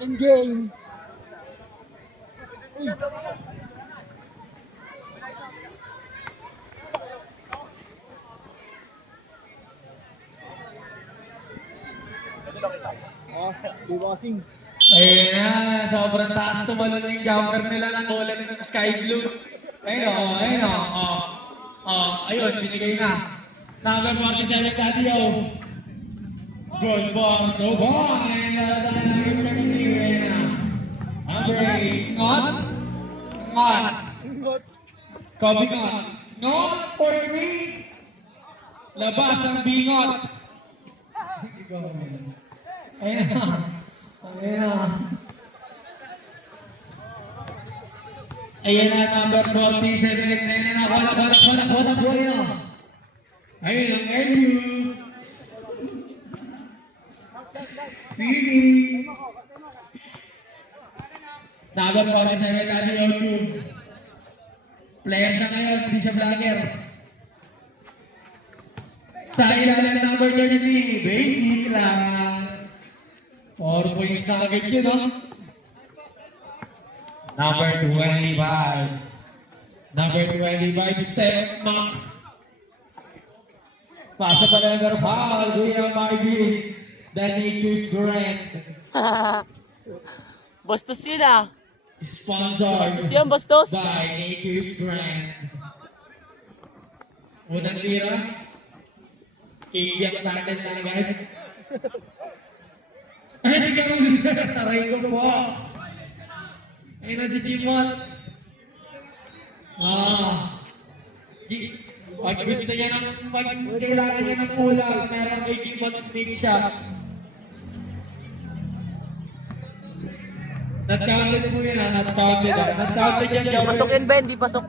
Second game. Uy. Oh, di bossing. Ayun na, sobrang taas tumalon yung jumper nila ng kulay ng sky blue. Ayun o, ayun o. Ayun, binigay na. Number 47, Daddy O. Good for the boy. Nalatay na yung pinigay na. Number 8, Ngot. Ngot. Kobe Ngot. Ngot for 3. Labas ang bingot. Ayun na. Ayun na. Ayun na, number 47. Ayun na, bola. Ayun ang MU. Sige. Number 47, Daddy O2. Player siya ngayon, hindi siya vlogger. Sa ilalim number 33, basic lang. 4 points na agad yun, no? Number 25. Number 25, step mark. Pasa pala ng foul, Kuya Margie. The Nature's Grant. Bastos yun ah. Sponsored Bastos yan, bastos. by Nature's Grant. Unang tira. Iiyak natin na agad. Ay, hindi ka muna. Taray ko po. Ayun na si Timots. Pag gusto niya ng, pag kailangan niya ng ulam, meron kay Timots Big Shop. Nag-counted po yun ha, nag-counted ha. Nag-counted yan, Jawel. Pasok yun ba? Hindi pasok.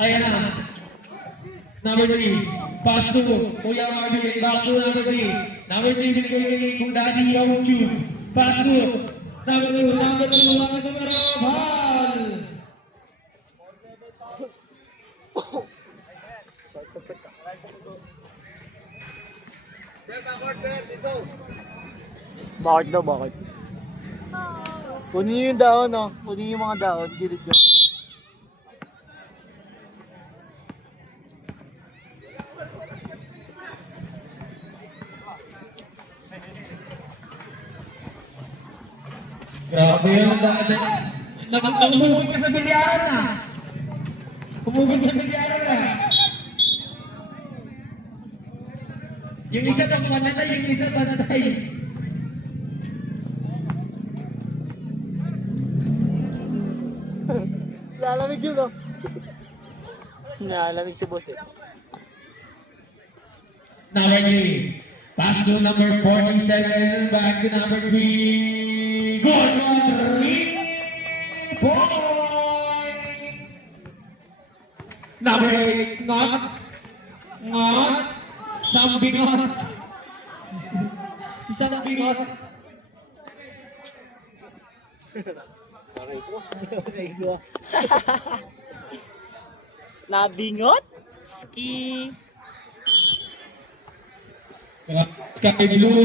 Ayan na. Number 3, pass to Kuya Marvin, back to number 3. Number 3, binigay kay Kung Daddy OQ. Pass to number 2, numero, ball! Bakit daw, bakit? Kunin niyo yung daon, no? Kunin niyo yung mga daon, gilid nyo. Grabe yun, dati. Humugod ka sa bilyaran na. Humugod ka sa bilyaran na. Yung isa kang manatay, yung isa panatay. Lalamig yun, no? Nalamig si boss eh. Number 3. Pass to number 47. Back to number 3. Good one. 3 point. Number 8. Ngot. Sambingot. Si Sambingot. Nabingot? Ski. Sky Blue.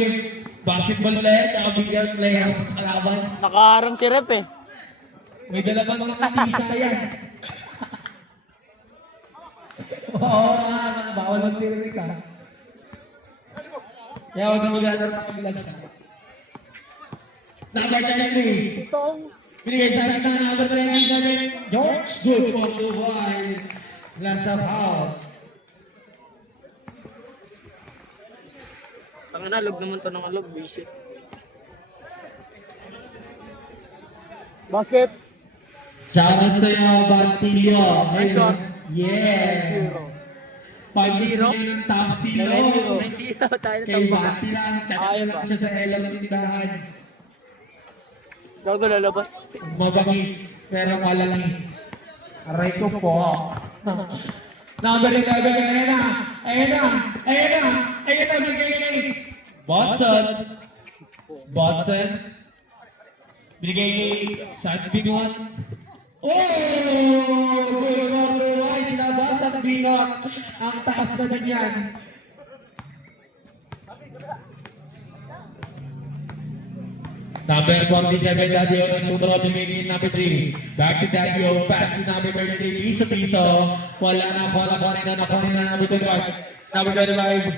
Basketball player. Nakabigyan player. Kalaban. Nakaharang si Rep eh. May dalawang mga tisa yan. Oo, bawal mag-tirik ka. Kaya huwag na mag-alala ng pag-vlog siya. Number 33. Binigay sa akin ng number 27. George Good for the wild. Nasa foul. Tangina, log naman to ng log. Visit. Basket. Shoutout sa'yo, Bantillo. Nice score. Yeah. 5-0 ng top zero. 9-0 tayo na Kay tamba. Banti lang. Kaya lang siya sa elang ng tindahan. Gago lalabas. Mabangis, pero malalangis. Aray ko po. Number 11, ayan na, bigay kay Botson. Binigay kay San Binuan. Oh! Good for the wise na San Binuan. Ang taas na yan. Number 47, Daddy O, nagtutuwa to make it number 3. Back to Daddy O, pass to number 33, piso. Wala na, nakunin na number 25. Number 25.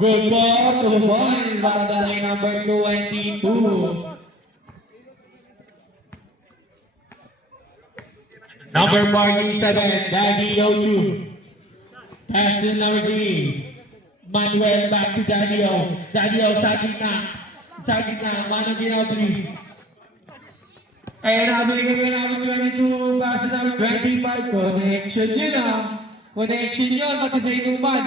Good ball, 2 points, para dahil number 22. Number 47, Daddy O, 2. Pass to number 3. Manuel back to Daddy O. Daddy O sa gitna. Mano Ginobili. Ayan na, binigyan namin 22 passes namin 25. Connection yun ah. Connection yun, pati sa inuman.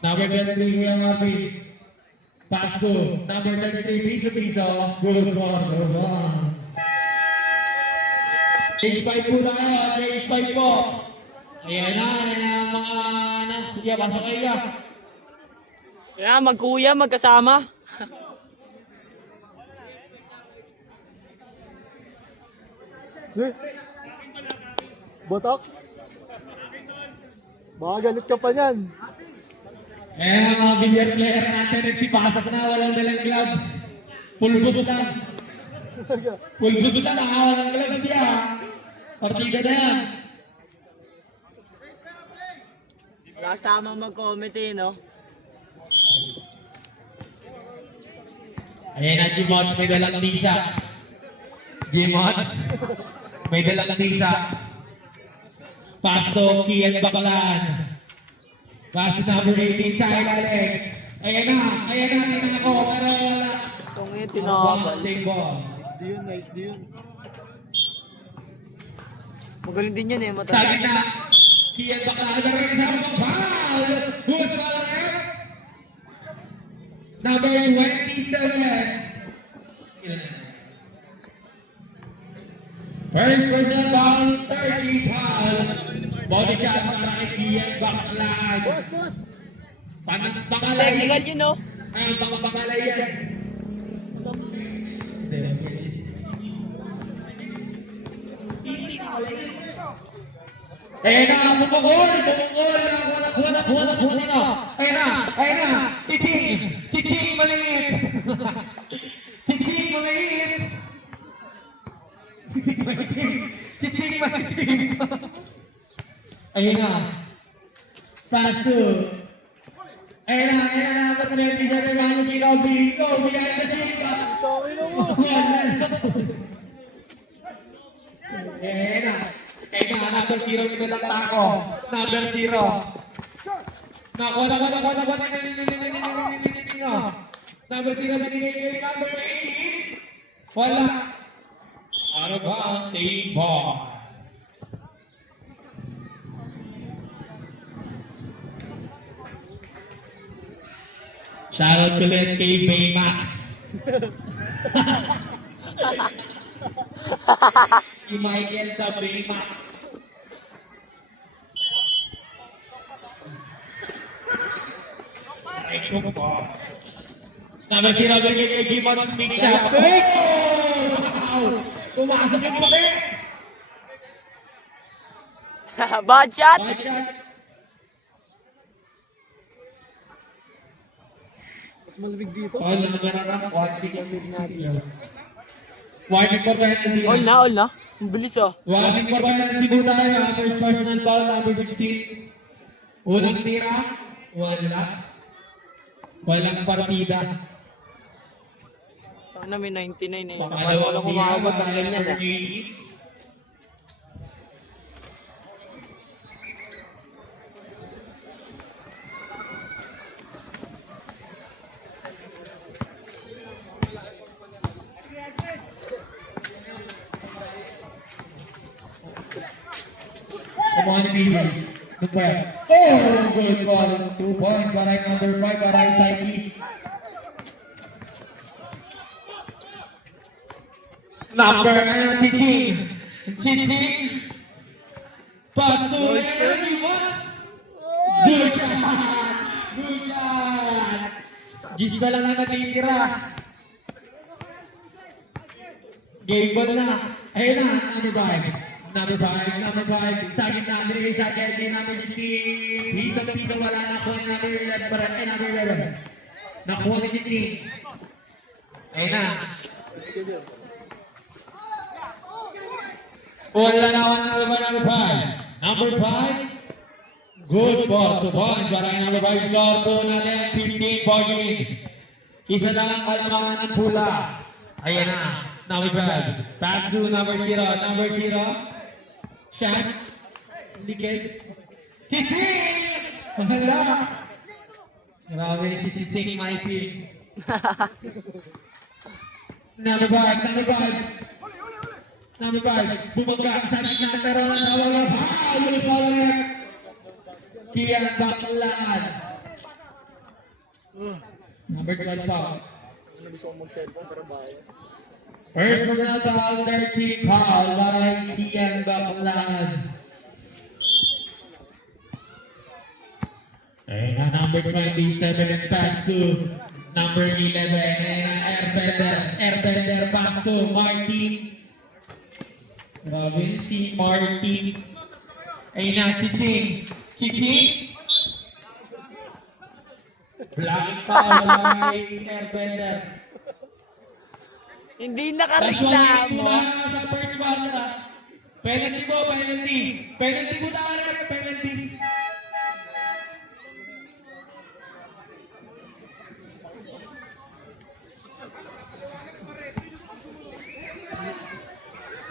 Number 23, Kuya Marvin. Pass to number 33, piso. Good for the one. Age 5 po tayo, age 5 po. Ayan na mga sige, pasok kayo. Kaya magkuya, magkasama. Botak? Baka galit ka pa niyan. Eh, mga billiard player natin, nagsipasok na, walang dalang gloves. Pulbos lang, walang gloves siya. Partida na yan. Last tama mag-comment eh, no? Ayan na, Gmots, may dalang tisa. Gmots, may dalang tisa. Pasto, Kian Bakalan. Pasto number 18 sa ilalim. Ayan na, tingnan ako, pero wala. Itong yun, tinakabal. Save ball. Nice di yun. Magaling din yan eh, Sa matagal. gitna, Kian Bakalan, meron kasama pang foul. Who's foul? Number 27. First person ball, 30 foul. Body shot para kay Kian Bakalan. Pangalay. Technical yun, no? Ay, pangalay yan. Ayan na, bumukol na. Ayan na, titing maliit. Titing maliit. Ayan na. Pass to. Ayan na, pag-ready sa Mano Ginobili. Go, behind the scene. Ayan na. Number 0, kinatata ko. Number 0. Nakuha. Number 0, binigay kay number 18. Wala. Ano ba ang save ball? Shoutout ulit kay Baymax. Si Michael the Baymax. Aray ko po. Number 0, binigay kay Gmots Big Shot. Pumasok yung pake. Bad shot! Bad shot. Mas malamig dito. All na nagararap. 1-6 natin. Warning for penalty. All na. Ang bilis oh. Warning for penalty po tayo. First personal foul, number 16. Unang tira. Walang partida. Ano, may 99 eh. Pangalawang Walang umabot ng ganyan number ah. 80. Come on, PJ. Good play. Oh, good ball. 2 points. Baray number 5. Baray Saiki. Number Chiching. Pass to Gmots. Good job. Gis na lang ang natitira. Game ball na. Ayun na, Number 5. Sa gitna, binigay sa akin kay number 16. Piso, wala na po ni number 11 para kay number 11. Nakuha ni Kitching. Ayun na. Wala na number 5. Number 5. Good for 2 points para kay number 5. Score po natin 15-14. Isa lang ang kalamangan ng pula. Ayan na. Number 12. Pass to number 0. Number 0. Shot. Likid. Titing! Mahala! Grabe si Titing, Mikey. Number 5. Bumangga sa gitna. Pero nawala pa. Yung foul. Kian Baklaan. Number 12 pa. Gusto kong mag-cellphone pero bayan. First personal foul, 13 foul para kay Kian Baklaan. Ayun na, number 27 and pass to number 11. Ayun na, Airbender pass to Martin. Grabe si Martin. Ayun na, Chiching. Blocking foul para kay Airbender. Hindi That's nakareklamo. one sa first one na. Penalty mo, penalty. Penalty mo tayo, penalty.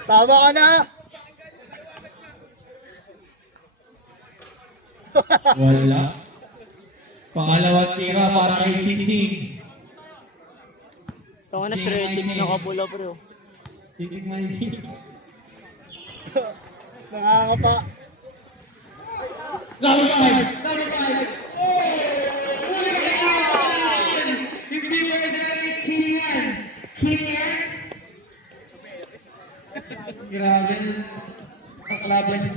Tama ka na! Wala. Pangalawang tira para kay Chiching. Ito na stretching na nakapula bro. Chiching Mikey. Nakakapa. Number 5! Oh! Uli na kailangan! Hindi mo na Kian! Grabe. Ang kalaban.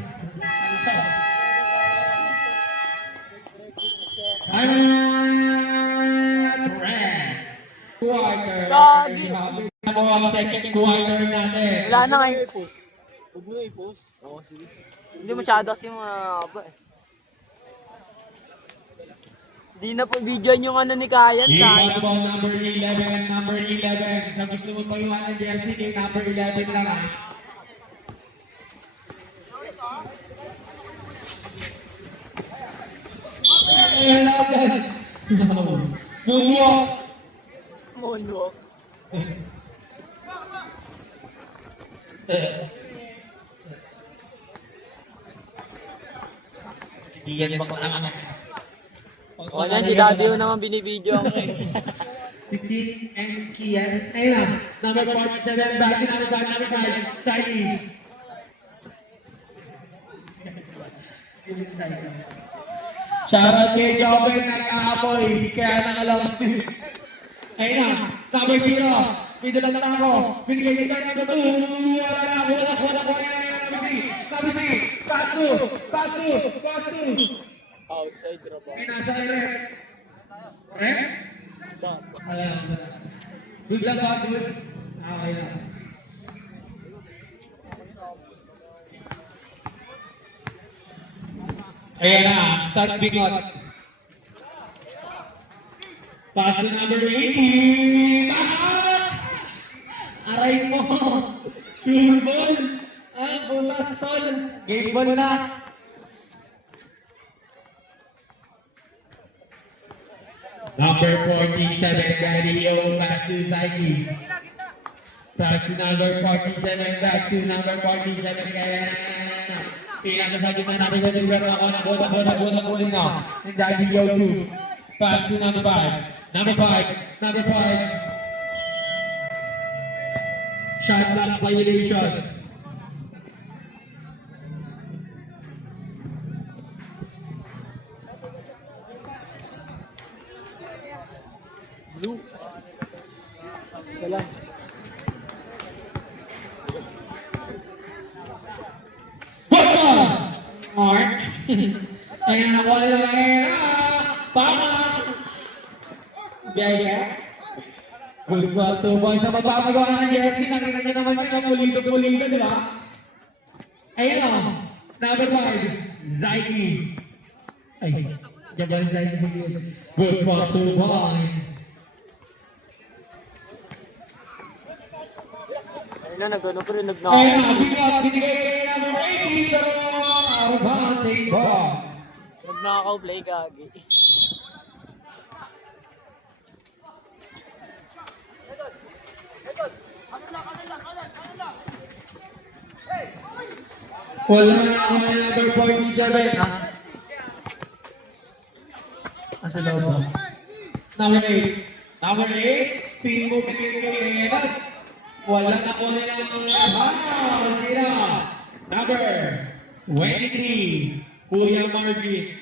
Red! Quarter! Gagi! Ako ang second quarter natin. Wala na ngayon. Huwag mo na i-post. Oo, sige. Hindi masyado kasi mahaba eh. Hindi na po videoan yung ano ni Kayan. Iba ba number 11? Number 11. Sa gusto mo paliwan ng jersey kay number 11 lang ha. Moonwalk. Moonwalk. Iyan bang naman? Wala, si Daddy yung naman binibideo ako eh. 15 and Kian. Ayun na. Number 47. Back to number 5. Saidi. Shoutout kay Jobber nag-aapoy. Kaya nakalabas. Ayun na. Number 0. Middle lang ako. Binigay kita ng ito. Wala na. Number 3. Pass to. Outside drop ako. Ay, nasa left. Correct? Alam. Good lang ba? Good? Okay lang. Ayan na, San Bingot. Pass to number 18. Bakit? Aray mo. Two ball. Ang bulas sol. Game ball na. Number 47, Daddy O, pass to Saiki. Pass to number 47, back to number 47, kaya pinakasagin na namin yung pero ako na na. And Daddy O 2. Pass to number 5. Number 5. Shot clock violation. Blue. Wala. Mark. Ayan ako lang. Pama. Gaya. Good ball, 2 points. Sa magpapagawa ng jersey, nakita niyo naman yun ang pulido, di ba? Ayun o. Number 5, Zaiki. Ay, diyan ba rin Zaiki sa gilid? Good for 2 points. Ayun na, nag-ano pa rin, Ayun nag-knock. na, bigla, binigay kay number 18, pero advancing ball. Nag-knockout play, gagi. Wala na ako na number 47, ha? Asa daw ba? Number 8. Number 8, speed mo pinigay kay Enan. Wala na ako na sila. Number 23, Kuya Marvin.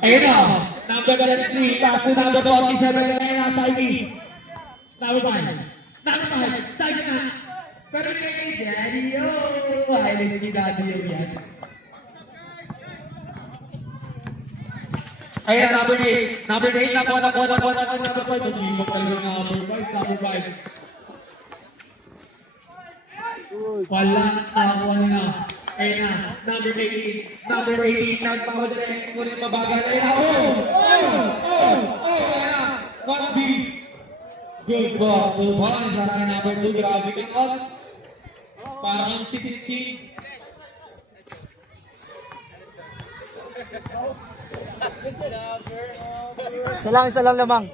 Ayun na, number 23, pass to number 47, ayun na, Saiki. Number 5. Number 5, Saiki na. Pero binigay kay Daddy, oh! Highlight si Daddy yun yan. Ayun na, number 8. Number 8, nakuha, number 5. Mag-ibag talaga ng number 5. Wala na nakakuha na. Ayun na, number 18. Number 18, nagpapadala. Ngunit mabagal. Ayun na, ayun na. 1B. Good ball. 2 points. Para kay number 2, grabe ka out. Parang si. Isa lang lamang.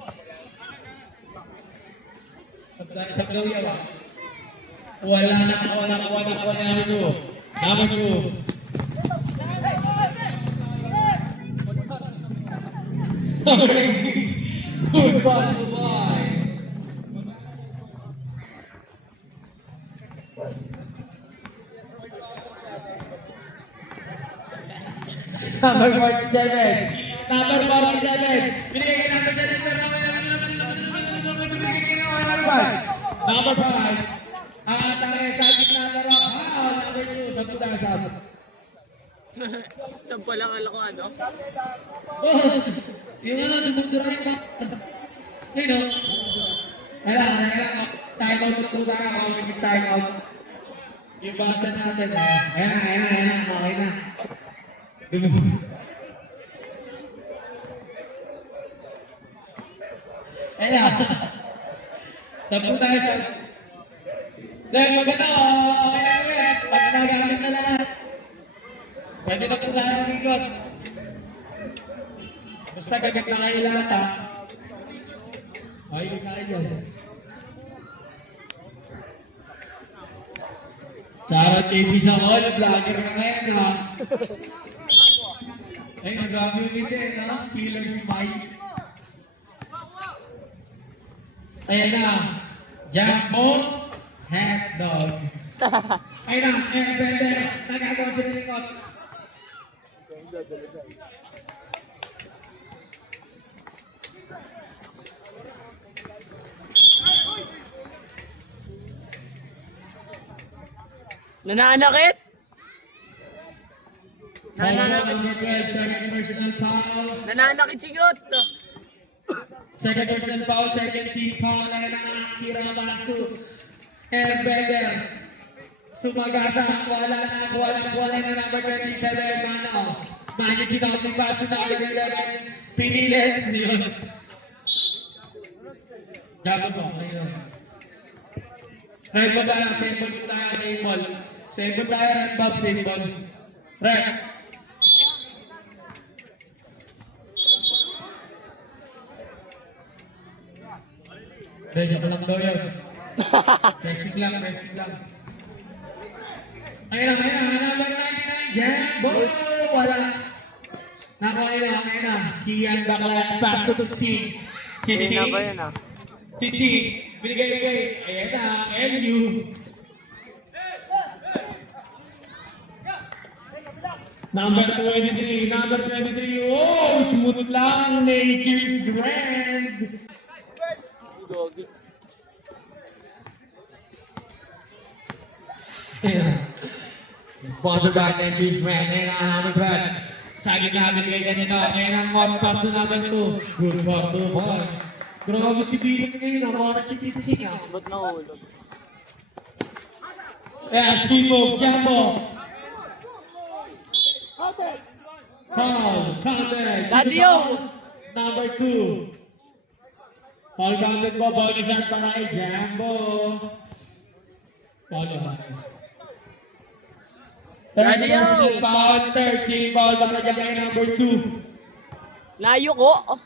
Sa daw yan. Wala na number 2. Number 2. Good ball, 2 points. Number 47. Number 47. Binigay ka number 47. Number 5. Ang atake sa gitna na rock. Number 2. Sa putasap. Saan pala kala ko, ano? Boss! Yung ano, dumugtura yung back. Ayun o. Kailangan. Time out po tayo. Mamimis time out. Yung basa natin. Ayan. Okay na. Ayun na. Sabi tayo sa... Dahil maganda, okay na yan. Pag nagamit na lahat. Pwede na po lahat ng ikot. Basta gamit na kayo lahat, ha. Ayun kayo. Shoutout kay Pisa All, vlogger na ngayon, ha. Ay, nag-gamit din, ha. Killer Smite. Ayan na. Jackpot. Hotdog. Ayun na. Airbender. Nagagawa siya ng ikot. Nananakit? Number 12, second personal foul. Nananakit sigot! Second personal foul, second team foul. Ayun na ang tira back to Airbender. Sumagasa. Wala na number 27. Mano. Manyo kita ko ng paso na Airbender. Pinilit. Yun. Jago po. Ayun. Red ball tayo. Save ball tayo. Red ball. Save ball. Red. Ready ko lang daw yun. Testing lang. Ayun na, number 99, Jambol! Wala. Nakuha nila, ayun na. Kian bakla, pass to Tutsi. Hindi na ba yun, ah? Tutsi, binigay. Ayun na, LU. Number 23, number 23. Oh, shoot lang. Nature's Grand. Sponsor by Nature's Grand. Ayan ang number 12. Sa gitna, binigay kanina. Ayan ang one pass to number 2. Good for 2 points. Grabe si Billy ngayon. Ang mga nagsising. Ba't nahulog? Ayan, Steve Jambo. Foul, counted. Daddy-o! Number 2. Foul counted po, bonus shot para kay Jambo. Foul naman. Daddy-o! Foul, 13 foul para dyan kay number 2. Layo ko! Oh.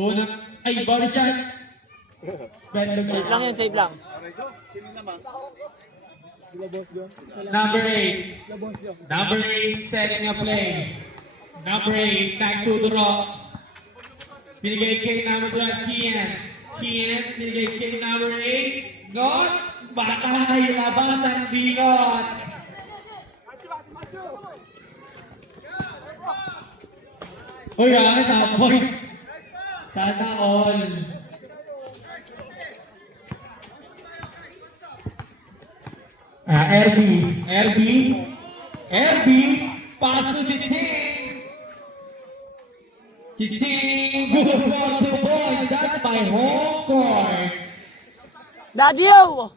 Unang, ay, bonus shot. Save lang yan, save lang. Number 8. Number 8, setting a play. Number 8, nagtuturo. Binigay kay number 12, Kian. Kian, binigay kay number 8, Got. Baka ilabas ang bigot. Uy, tapoy. Sana all. RB, pass to Chiching. Chiching, good for 2 points. That's my home court. Daddy-o!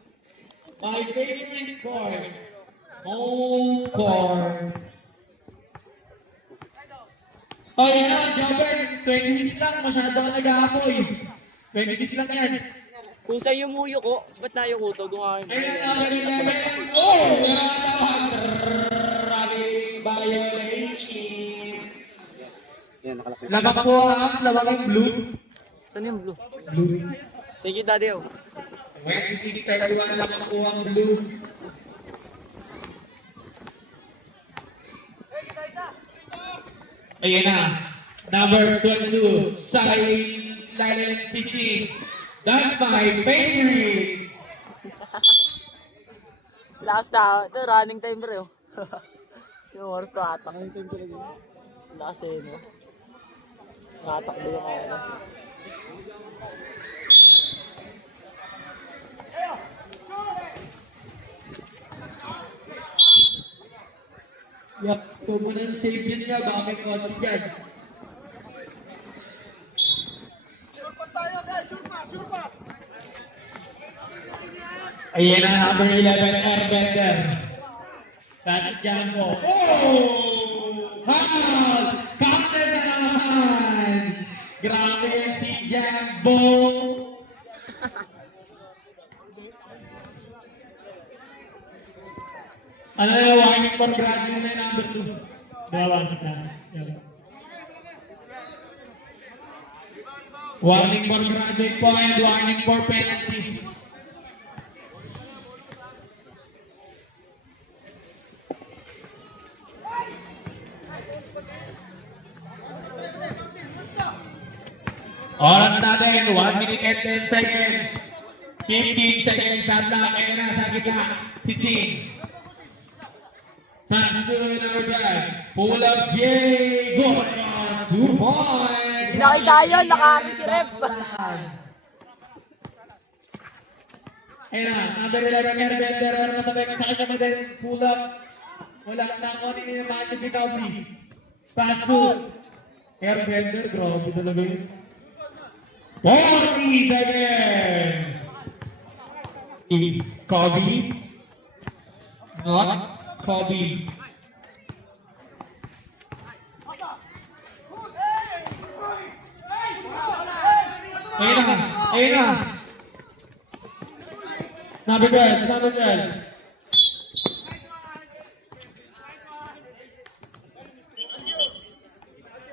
My favorite court. Home court. Oh, yan na, Jobber. 26 lang, masyado ka nag-aapoy. 26 lang yan. Kung sa'yo muyo ko, ba't tayo kuto? Gumawa Ayan, number 11. Oh, naranawan. Grabe, violation. Labak po ang labak ang blue. Saan yung blue? Blue. Thank you, Daddy-o. 26-31 labak po ang blue. Ayan na. Number 22. Silent pitching. That's my favorite. Last na, ito running time bro. Yung oras to atak. Running time talaga. Last eh, no? Atak din yung oras. Yak, kung muna yung save yun niya, baka may konti yan. Ayan ang number 11, Airbender. That's Jambo. Oh! Foul! Counted na naman! Grabe yan si Jambo! Ano yung warning for graduate na yung number 2? Warning na. Warning for graduate point, warning for penalty. Oras natin, 1 minute and 10 seconds. 15 seconds shot clock. Ayan na, sa gitna. Pitching. Pass to number 5. Pull up Jay. Good on 2 points. Nakita yun, nakakami si Rep. Ayan na, number 11, Airbender. Ano naman sa kanya natin? Pull up. Wala na ako ni Magic Recovery. Pass to Airbender. Grabe talaga yun. 40 seconds. Kobe. Not Kobe. Ayun na. Ayun na. Number 12. Number 12.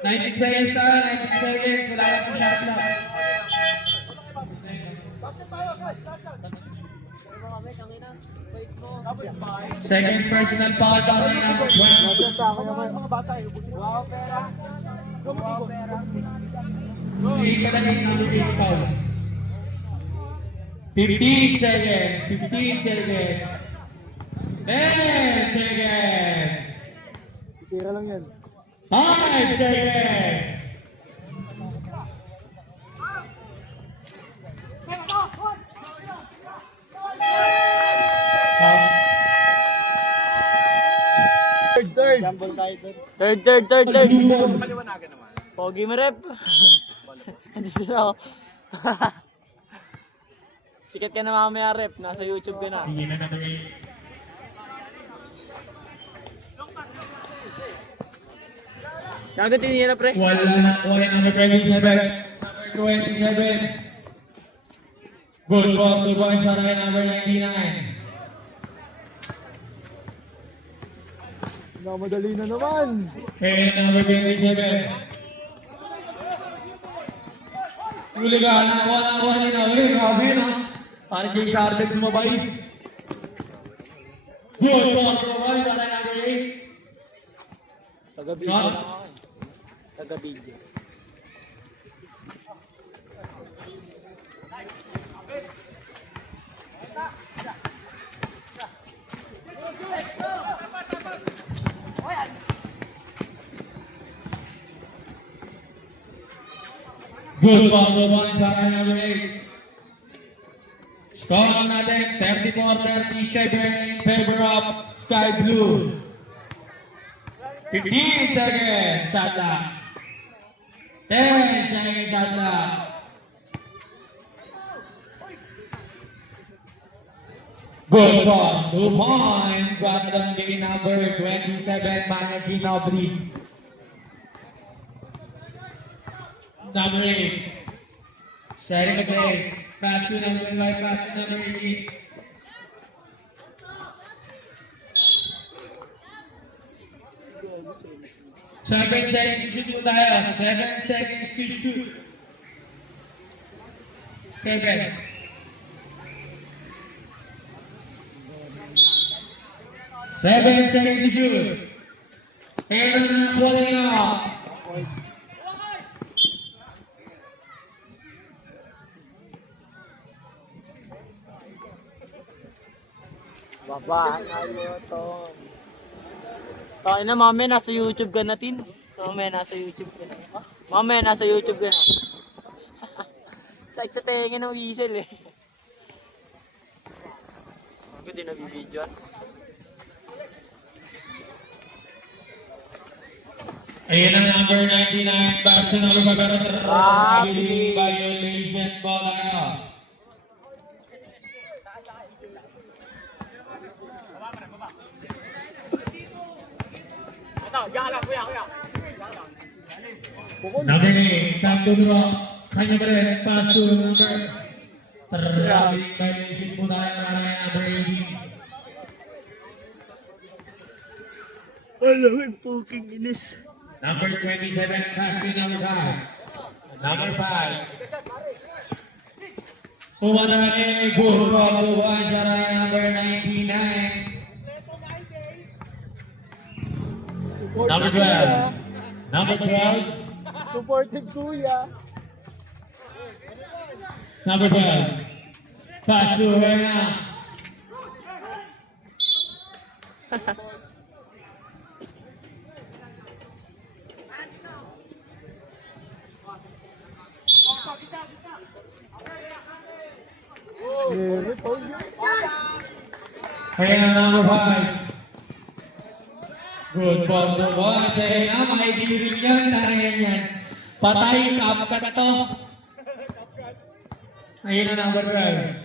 Nineteen seconds na. 19 seconds. Wala na po shot clock. Second personal foul para kay number 12. Wow, pera. Wow, pera. Hindi ka na din number 8 foul. 15 seconds. 15 seconds. 10 seconds. Tira lang yan. 5 seconds. Third. Jumble tayo doon. Third. Pogi mo, rep. Andito na ako. Sikat ka na mamaya, rep. Nasa YouTube ka na. Sige na naman. Gago, tinihirap, pre. Wala na po yung number 27. Number 27. Good ball to boys para kay number 99. Madali na naman. Kay number 27. Huli ka, nakuha niya na. Grabe na. Parang James Harden sumabay. Good ball to boys para kay number 8. Taga-video na ako. Taga-video. Good ball to boys para kay number 8. Score natin 34-37 in favor of Sky Blue. 15 seconds, shot clock. 10 seconds, shot clock. Good ball, 2 points. Got the number 27, Manaki Nobri. Number 8. Setting the play. Pass to number 5, pass to number 18. Seven seconds to shoot tayo. 7 seconds to shoot. 7. 7 seconds to shoot. And pulling out. Babaan tayo, Tom. Tayo na, mamaya nasa YouTube ka natin. Mamaya nasa YouTube ka na. Mamaya nasa YouTube ka na. Sakit sa tenga ng whistle eh. Ako din nabibidyoan. Ayan ang number 99. Back to number Bagarot. Violation ball tayo. Number 8, time to draw. Kanya pa rin, pass to number. Traveling violation po tayo para kay number 18. Alam mo, fucking inis. Number 27, pass to number 5. Number 5. Pumatani, good ball to one para kay number 99. Number 12. Number 12. Supported kuya. Number 12. Pass to Herna. Herna number 5. Good ball to one. Say na, makikilig yan. Tarayan yan. Patay, kapkat to. Ayun na number 12.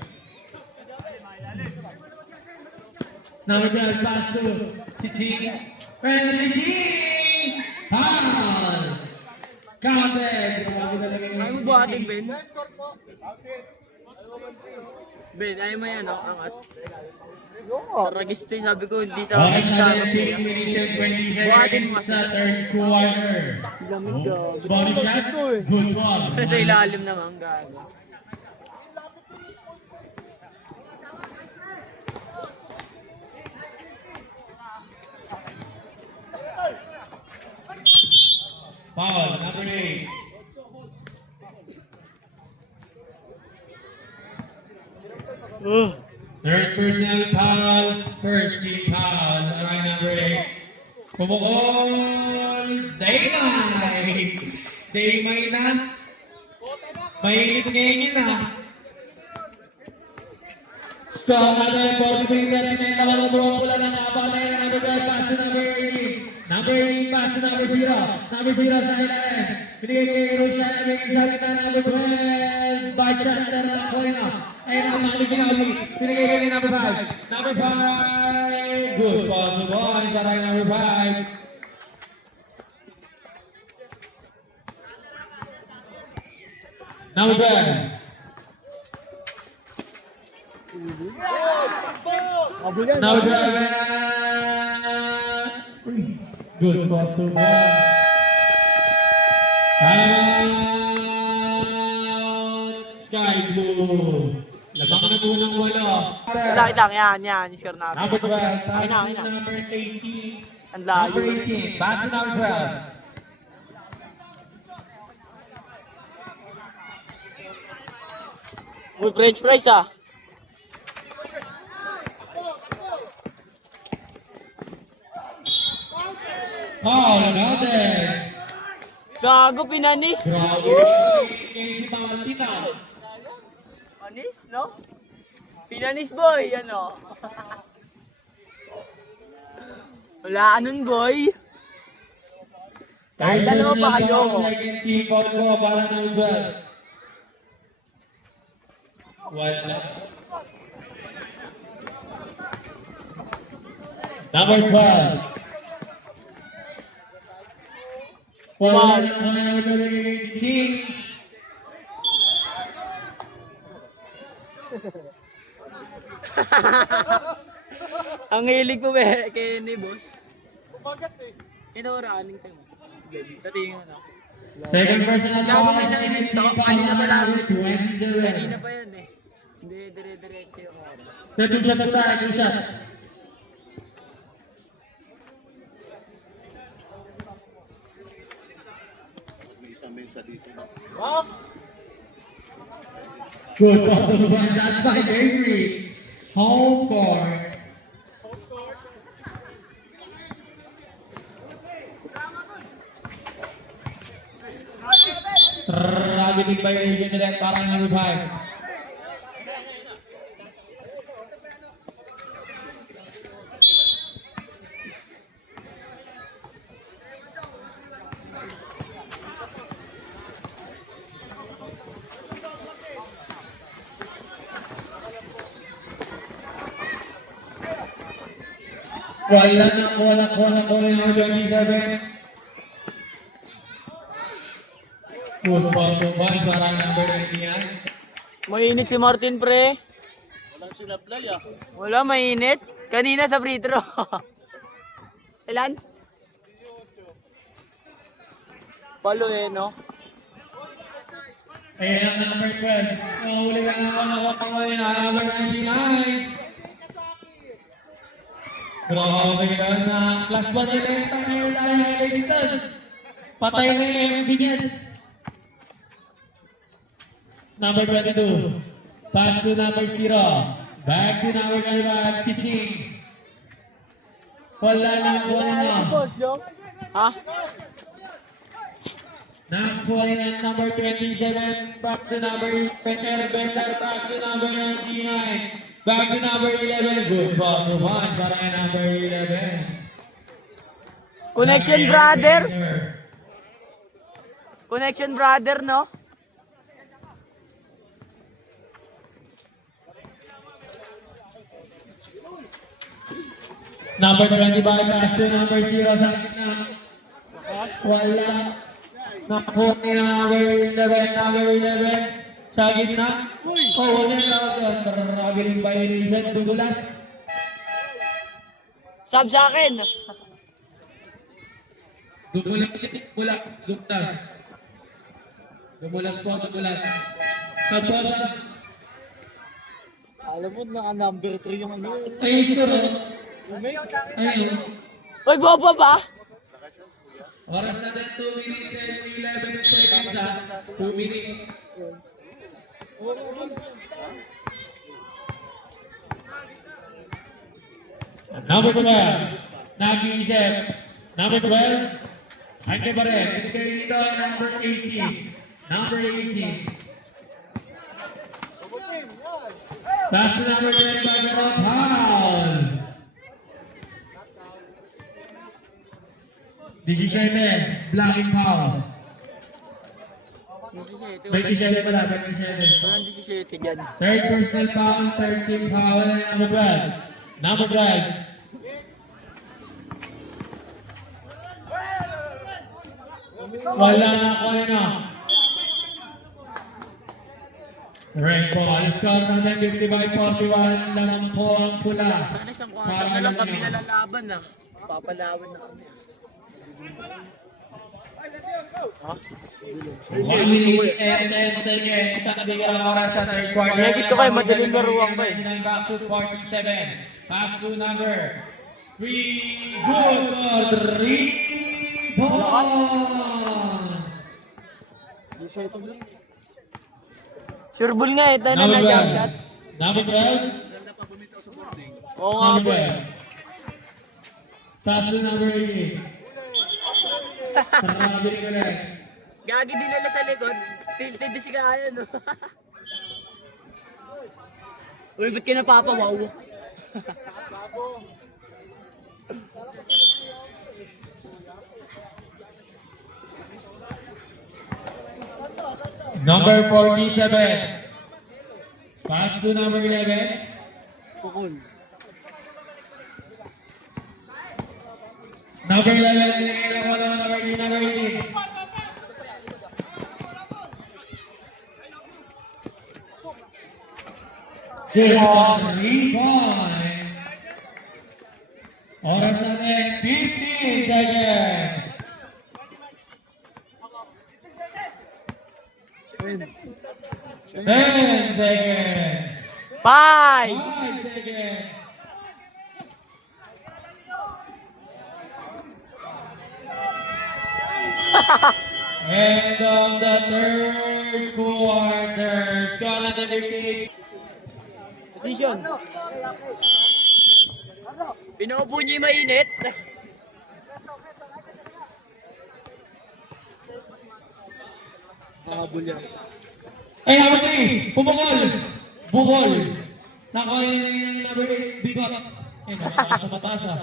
Number 12, pass to Chiching. Chiching! Foul! Counted! Ayaw mo buhatin, Ben? Ben, ayaw mo yan, no? Angat. Ragiste, sabi ko, hindi sa Okay, akin sa sa 6 minutes and 20 seconds sa third quarter. lamig ka. Body shot, good ball. Sa ilalim naman, gago. Foul, number 8. Third personal foul, first team foul. Alright, number 8. Pumukol Daymay. Daymay na. Mainit ngayon yun na. Strong natin, 43-39 laban ng buong pula ng abantay na number 12, pass to number 18. Number 18, pass to number 0. Number 0 sa ilalim. Binigay kay Rusya na bigay sa kita number 12. By Chester ng Corina. Ayun ang Manny Ginawi. Binigay kay number 5. Number 5. Good for the boy para kay number 5. Number 12. Kabulan. Number 11. Good for the boy. Timeout. Sky Blue. Labang na unang walo. Malaki lang, yan, score namin. Number 12. Ayun na. Number 18. Ang layo. Number 18. Pass to number 12. Uy, French fries ah. Paul natin. Gago, pinanis. Grabe. Casey Valentina. Panis, no? Pinanis, boy, ano? Wala anong, boy. Kahit dalawa pa kayo. Second team foul ko para ng 12. Wala. Number 12. Wala na kaya nagagawin team. Ang hilig ko kay ni boss. Bagat eh. Kinawaraning tayo. Tatingin na. Second personal Gago, foul. may nanginip to. Kanina pa lang. Kanina pa yan eh. Hindi, dire-diretso yung oras. Two shot na tayo. Two shot. Box. Good ball. That's by Avery. Home court. Targeted by Agent Elect para number 5. Wala yung 27. Good ball to ball para number 99. Mainit si Martin, pre. Walang sinablay ah. Wala, mainit. Kanina sa free throw. Ilan? Palo eh, no? Ayan ang number 12. Huli ka naman ako ngayon na number 99. Grabe ka na. Plus 1 na lang tayo tayo highlights. Patay na yung MD niyan. Number 22. Pass to number 0. Back to number 25. Teaching. Wala na po na. Ha? Nakakuha number 27, back to number 20, Bender, back to number 99, back to number 11, good ball to 1 para kay number 11. Connection, brother. Connection, brother, no? Number 25, pass to number 0 sa gitna. Wala. Nakakuha na number 11 sa gitna. Oh, wala na. Grabe rin violation. Dugulas. Sub sa akin. Dumulas. Dumulas. Dumulas po, dumulas. Pagposa. Alam mo, naka-number 3 yung ano. Ayun, siguro. Ayun. Uy, bobo ba? Oras natin 2 minutes and 11 seconds ha. 2 minutes. Number 12. Nag-iisip. Number 12. Andiyan pa rin. Binigay dito, number 18. Number 18. Pass to number 25, pero foul. 17, blocking foul. 27 pala, 27. Walang 17 dyan. Third personal foul, 13 foul, and number 12. Number 12. Wala na ako na. Red ball, score natin 55-41, lamang po ang pula. Isang kwarto na lang kami nalalaban na. Papalawan na kami. 1 minute and 10 seconds. Isang nabigyan ng oras sa third quarter. Kaya gusto ko madaling laruan ba eh. Back to 47. Pass to number 3. Good. 3 balls. Sure ball nga eh. Tayo na Number na-jump 12. shot. Number 12. Oo nga Number po eh. 12. Pass to number 18. Sabi ko rin. Gagi din nila sa likod. Tilted si kaya no. Uy, ba't ka napapawaw? Number 47. Pass to number 11. Pukul. Number 11, binigay ko naman number 18. Good on 3 point. Oras natin, 15 seconds. 10 seconds. 5! 5 seconds. End of the third quarter. Score natin 58. Position. Pinuupo niyo yung mainit. Ay, hawak na eh! Pumukol! Bukol! Nakuha yung number 8, bigot. Eh, nakakasa sa taas ah.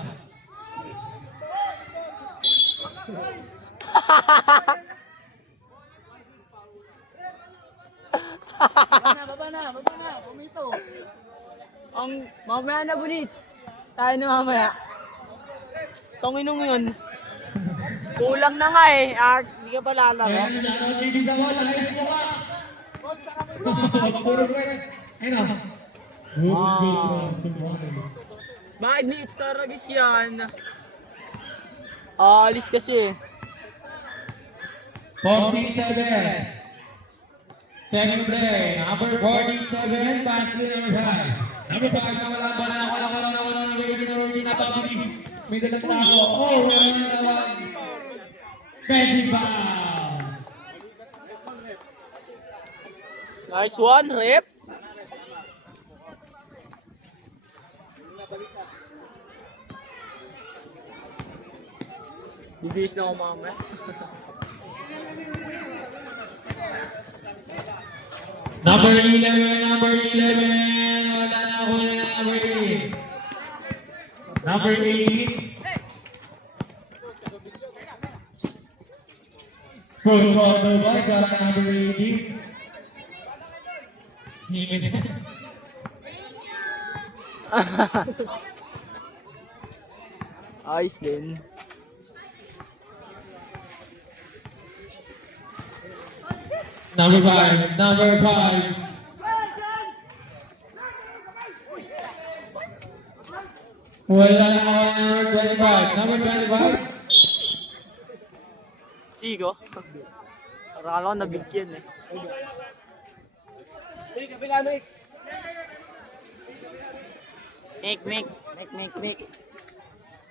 Baba na, pumito. Ang mamaya na bunits. Tayo na mamaya. Tonginong yun. Kulang na nga eh. Art, hindi ka pa lalaro. Ayan, nakakabibig sa bola. Ayos mo ka! Puro ka rin. Ayun o. Bakit needs taragis yan? Aalis kasi eh. 47. Second play, number 47, pass to number 5. Number 5, nawala ba na ako ng baby na Rudy na pabilis. May dalang tao. Oh, wala na naman. Benji foul. Nice one, rep. Bibis na ako mamaya. Number 11, number 11. Wala na ako na number 18. Number 18. Good call, no ball. Got number 18. Ayos din. Number 5, number 5. Wala na ako number 25. Number 25. Sigo. Parang ako nabigyan eh. Make.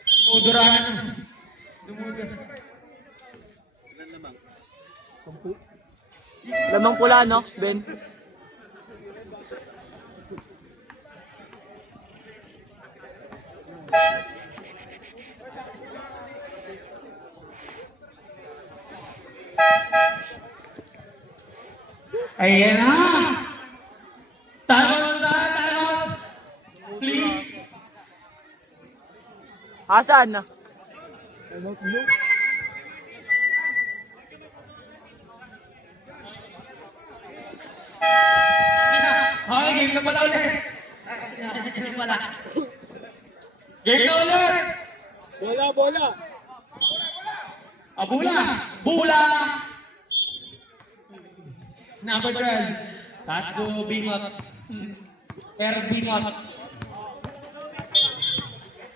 Dumudura na. Dumudura. Lamang pula no, Ben? Ayan na! Time. Please. Asan na? Ano, no? Okay, game na pala ulit. Game pala. Game na ulit. Bola. Bula. Bula. Number 12. Pass to Bingot. Bingot.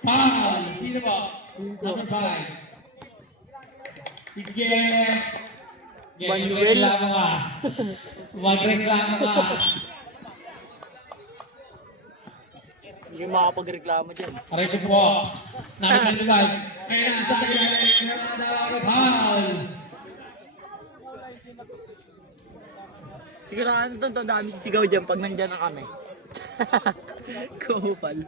Foul. Sino ba? Number 5. Sige. Manuel. Magreklamo ka. Magreklamo ka. Hindi makapagreklamo dyan. Aray ko po. Number 25. Ayun na. Foul. Siguro ano to, dami sisigaw dyan pag nandyan na kami. Kupal.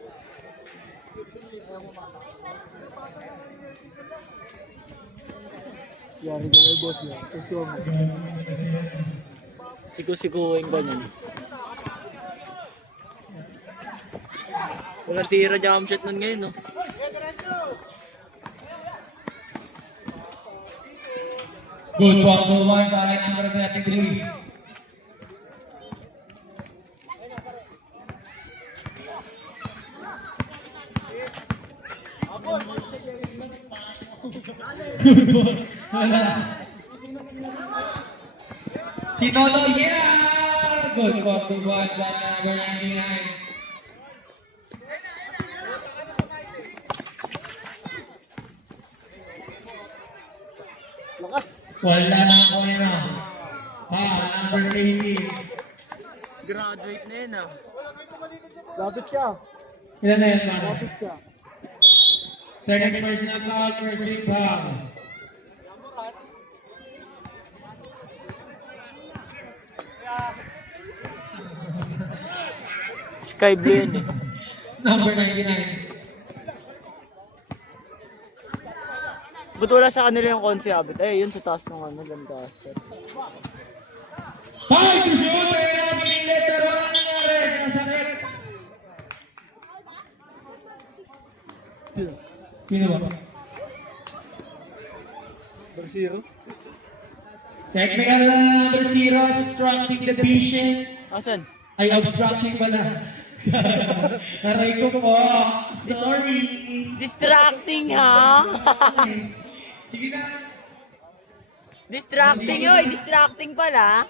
Yari ka na, boss niya. Gusto mo. Sigo-siguhin ko niyan. Walang tira jump shot nun ngayon, no? Good walk to one by number 33. Sinodo, yeah! Good walk to one by number 99. Lakas. Wala na ako nila. Number 80. Graduate na yun, ah. Lapit siya. Ilan na yan, Mara? Lapit siya. Second personal foul, first rebound. Sky blue yun, eh. Number 99. Ba't wala sa kanila yung konsi abit? Eh, yun sa taas ng ano, ganda. Foul to shoot! Ayun na, pinilit. Pero ano nangyari? Nasakit. Sino ba? Barsiro. Technical na number 0, obstructing the vision. Asan? Ay, obstructing pala. Aray ko po. Sorry. Distracting, ha? Sige na. Distracting, oy. Distracting pala.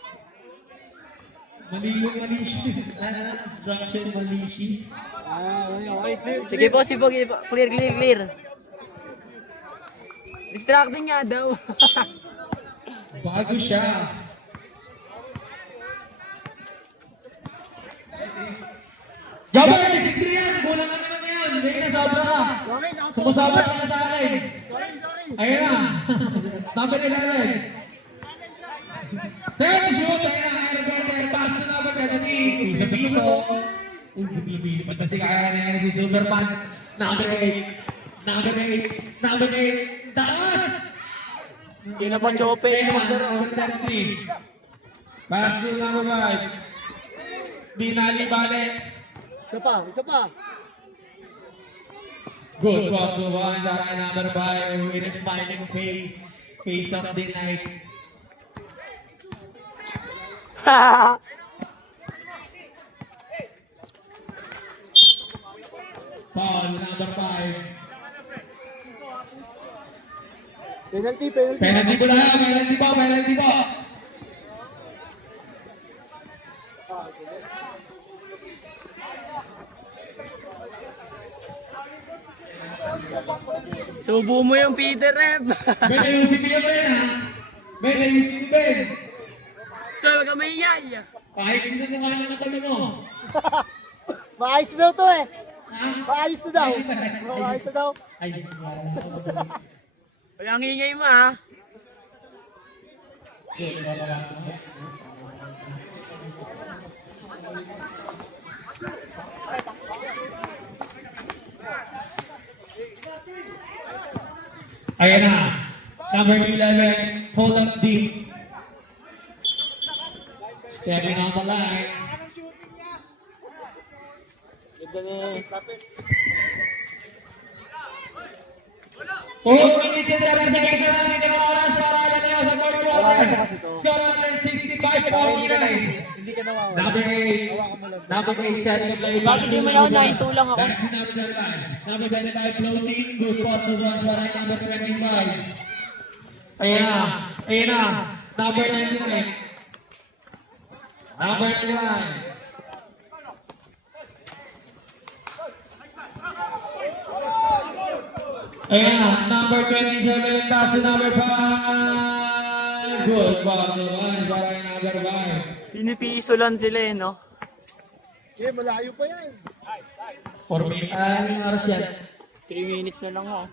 Malicious. Obstruction malicious. Okay. Clear. Sige po, sige po. Clear. Distracting nga daw. Bago siya. Gabay, 63 yan. Kulang na naman yan. Hindi na sobra ka. Sumusabra ka na sa akin. Ayun na. Number 11. Third shoot. Ayun na. Air pass to number 23. Piso. Lumilipad na si kaya na yan si Superman. Number 8. Number 8. Taas! Hindi na pa chope. Number 33. Pass to number 5. Binali balik. Isa pa. Good walk to one by number 5 with a smiling face of the night. Foul number 5. Penalty. Penalty po lang, penalty po. Subo mo yung Peter Rep. Ben, ayusin mo yung Ben, ha? Ben, ayusin mo Ben. Ito, wag ka maingay. Kahit na ng ano na kami mo. Maayos na daw to eh. Ha? Maayos na daw. Maayos na daw. Ay, Ay, ang ingay mo, ha? Ayan na. Number 11, pull up deep. Stepping on the line. Ganda ni... Oh, minutes and 7 seconds na lang dito ng oras para alam niyo sa fourth Hawakan mo quarter. kasi to. Score natin 65-49. Hindi ka nawawa. Number 8. Hawakan mo lang. Number 8 set to play. Bakit di mo na ako 9-2 lang ako? Back to number 35. Number 25 floating. Good pass to one para number 25. Ayan na. Ayan na. Number 99. Number 99. Ayan na. Number 27. Pass to number 5. Good pass to one para number 5. Pinipiso lang sila eh, no? Eh, malayo pa yan. 4 minutes. Anong oras yan? 3 minutes na lang ako.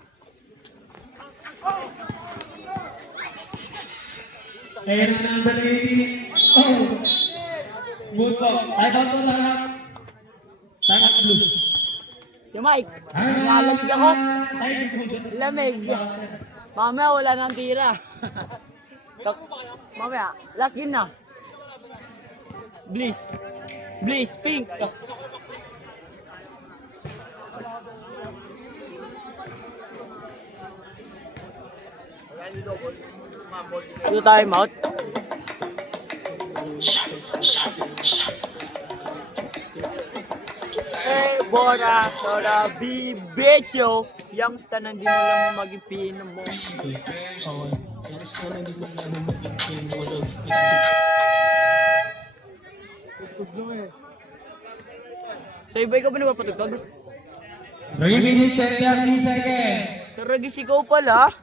Ayan na number 80. Oh! Good po. Time out po lahat. Time out blue. Yung Mike, nalamig ako. Ay, Lamig. Mamaya wala nang tira. Mamaya, last game na. Bliss. Bliss, pink. Dito time out. Hey, Bora, Bibesyo. Youngster, hindi mo lang maging pino mo. Tugtog nyo eh. Sa iba ka ba napapatugtog? 3 minutes and 30 seconds. Karagis ikaw pala.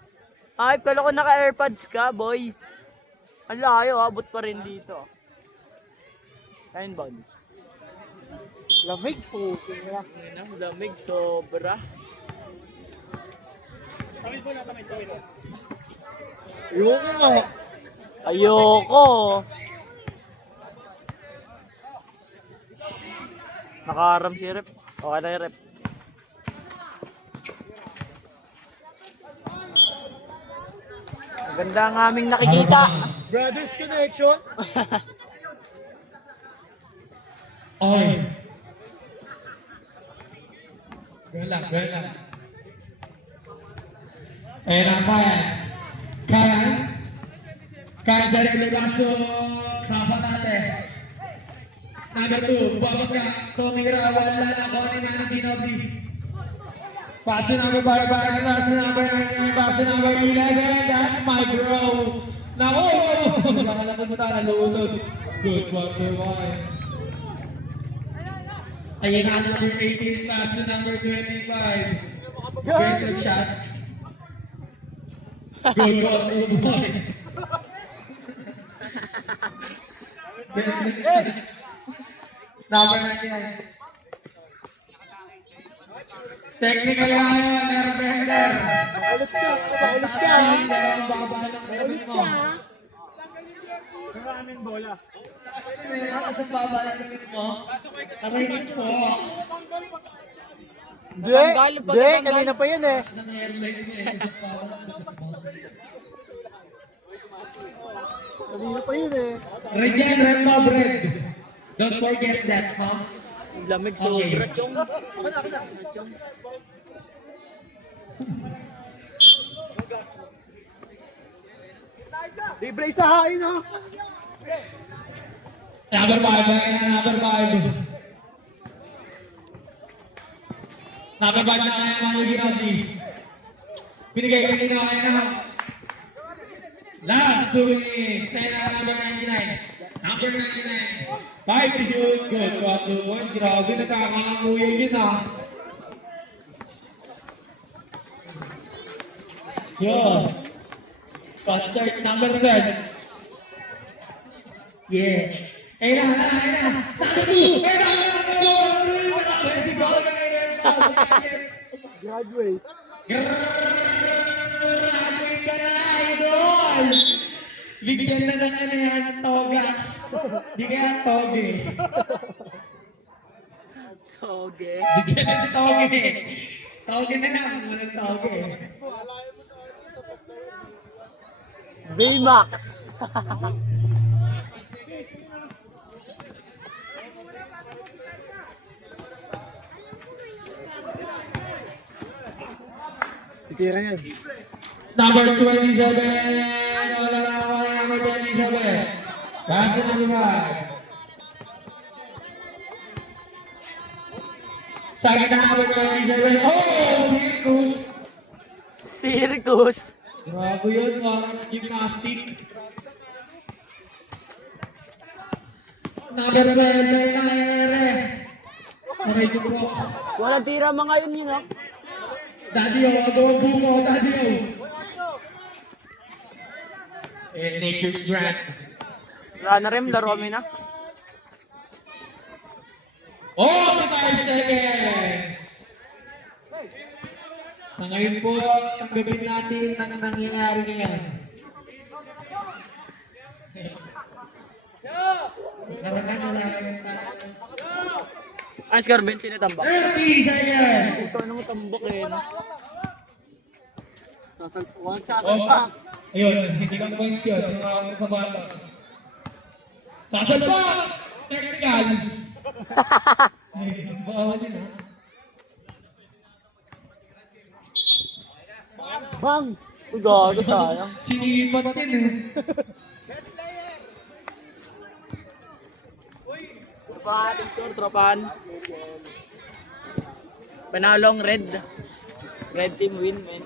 Ay, kala ko naka-airpods ka, boy. Ang layo, abot pa rin dito. Ayun, Bon. Lamig po. Ang lamig, sobra. Ayoko nga. Ayoko. Nakaram si Rep. Okay na yung Rep. Maganda ang aming nakikita. Brothers Connection. Okay. Girl lang, girl lang. Ayan na, Kayan. Kayan. Kayan sa rin lugas to kapa natin. Number 2, babag ka. Tumira, wala na ko ni Manny Ginobi. Pass number 5, pass number 9, pass number 11. That's my bro. Nako! Nakalapot mo tayo, nalunod. Good one for one. Ayan na, number 18, pass to number 25. Great good shot. Good one for boys. Number 99. Technical nga yan, Airbender. Ulit ka. Ulit ka. Ulit ka. Maraming bola. Nakasang baba ng limit mo. Narinig po. Hindi. Hindi. Kanina pa yan eh. Sa airline niya eh. Kanina pa yun eh. Regen, red mob, red. Don't forget that, huh? Ang lamig, sobra, chong. Libre sa hain ha. Number 5, number 5. Number 5 na kaya mga Ginobi. Binigay kanina kaya na. Last 2 minutes. Kaya na number 99. Number 99. 5 to shoot. Good. 2 points. Grabe, nagkakanguya yun ha. Yo. Concert number 10. Yeah. Ayun na, ayun na. Number 2. Ayun na, Graduate. Graduate ka na, idol! Bigyan na ng ano yan, toga. Bigyan ng toge. Soge. Bigyan na ng toge. Toge na lang, walang toge. Baymax. Tira yan. Number 27. Wala na ako ng number 27. Kasi na lumag. Sa akin na number 27. Oh! Circus! Circus. Grabe yun. Parang gymnastic. Number 12. Aray ko po. Walang tira mga yun yun, no? Daddy O, agawang buko, Daddy O. Nature's Grant. Wala na rin, laro kami na. Oh, 5 seconds! Sa ngayon po, tanggapin natin ang nangyayari ngayon. Ang score, Ben, sino tambak? 30 seconds! Ito, ano mo tambak eh, no? Walang sasalpak. Ayun, hindi ka points yun. Yung mga sa batas. Sasalpa! Technical! Ay, bawal din ha. Bang! Uy, gago, sayang. Sinipat din eh. Ano pa ang ating score, tropan? Panalong red. Red team win, men.